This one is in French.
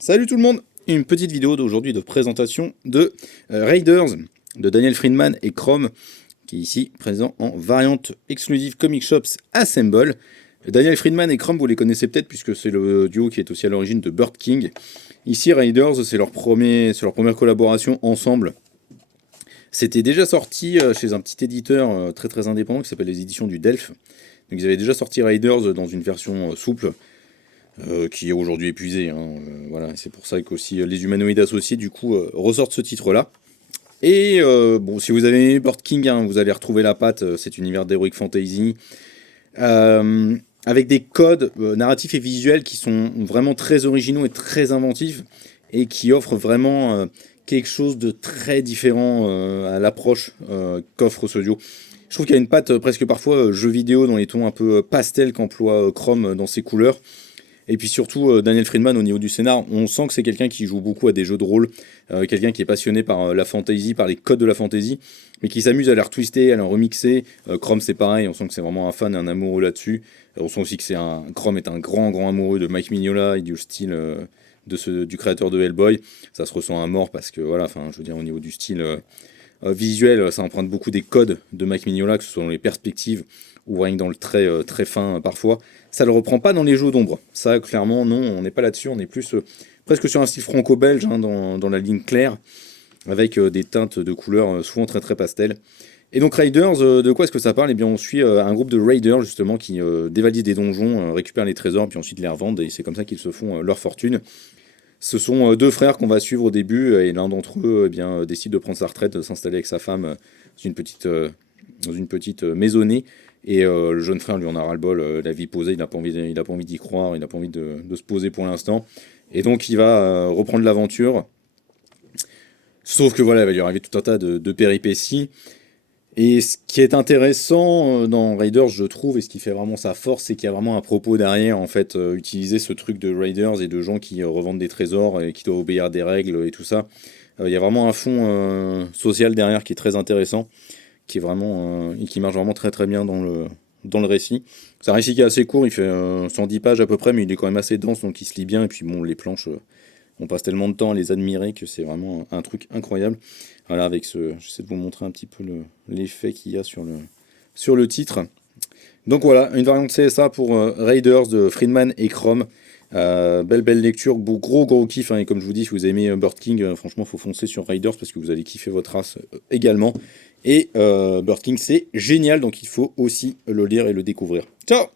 Salut tout le monde! Une petite vidéo d'aujourd'hui de présentation de Raiders de Daniel Friedman et Chrome, qui est ici présent en variante exclusive Comic Shops Assemble. Daniel Friedman et Chrome, vous les connaissez peut-être puisque c'est le duo qui est aussi à l'origine de Bird King. Ici, Raiders, c'est leur première collaboration ensemble. C'était déjà sorti chez un petit éditeur très très indépendant qui s'appelle les éditions du Delphes. Donc ils avaient déjà sorti Raiders dans une version souple, qui est aujourd'hui épuisé. Voilà, c'est pour ça qu'aussi les humanoïdes associés du coup ressortent ce titre-là. Et bon, si vous avez aimé Bird King, vous allez retrouver la patte. Cet univers d'Heroic Fantasy avec des codes narratifs et visuels qui sont vraiment très originaux et très inventifs et qui offrent vraiment quelque chose de très différent à l'approche qu'offre ce duo. Je trouve qu'il y a une patte presque parfois jeu vidéo dans les tons un peu pastel qu'emploie Chrome dans ses couleurs. Et puis surtout, Daniel Friedman, au niveau du scénar, on sent que c'est quelqu'un qui joue beaucoup à des jeux de rôle, quelqu'un qui est passionné par la fantasy, par les codes de la fantasy, mais qui s'amuse à les retwister, à les remixer. Chrome, c'est pareil, on sent que c'est vraiment un fan et un amoureux là-dessus. On sent aussi que Chrome est un grand, grand amoureux de Mike Mignola et du style du créateur de Hellboy. Ça se ressent à mort parce que, voilà, enfin, je veux dire, au niveau du style visuel, ça emprunte beaucoup des codes de Mike Mignola, que ce soit dans les perspectives ou rien que dans le trait très fin parfois. Ça le reprend pas dans les jeux d'ombre. Ça, clairement, non, on n'est pas là-dessus. On est plus presque sur un style franco-belge dans la ligne claire, avec des teintes de couleurs souvent très très pastel. Et donc Raiders, de quoi est-ce que ça parle? Eh bien, on suit un groupe de raiders justement qui dévalisent des donjons, récupèrent les trésors, puis ensuite les revendent, et c'est comme ça qu'ils se font leur fortune. Ce sont deux frères qu'on va suivre au début, et l'un d'entre eux eh bien, décide de prendre sa retraite, de s'installer avec sa femme dans une petite maisonnée. Et le jeune frère lui en a ras-le-bol, la vie posée, il n'a pas envie d'y croire, il n'a pas envie de se poser pour l'instant. Et donc il va reprendre l'aventure. Sauf que voilà, il va lui arriver tout un tas de péripéties. Et ce qui est intéressant dans Raiders, je trouve, et ce qui fait vraiment sa force, c'est qu'il y a vraiment un propos derrière, en fait, utiliser ce truc de Raiders et de gens qui revendent des trésors et qui doivent obéir à des règles et tout ça. Il y a vraiment un fond social derrière qui est très intéressant, qui est vraiment et qui marche vraiment très très bien dans le récit. C'est un récit qui est assez court, il fait 110 pages à peu près, mais il est quand même assez dense, donc il se lit bien. Et puis bon, les planches, on passe tellement de temps à les admirer que c'est vraiment un truc incroyable. Voilà, j'essaie de vous montrer un petit peu l'effet qu'il y a sur le titre. Donc voilà, une variante CSA pour Raiders de Friedman et Chrome. Belle lecture, gros kiff, et comme je vous dis, si vous aimez Bird King, franchement faut foncer sur Raiders parce que vous allez kiffer votre race également. Et Bird King c'est génial, donc il faut aussi le lire et le découvrir. Ciao!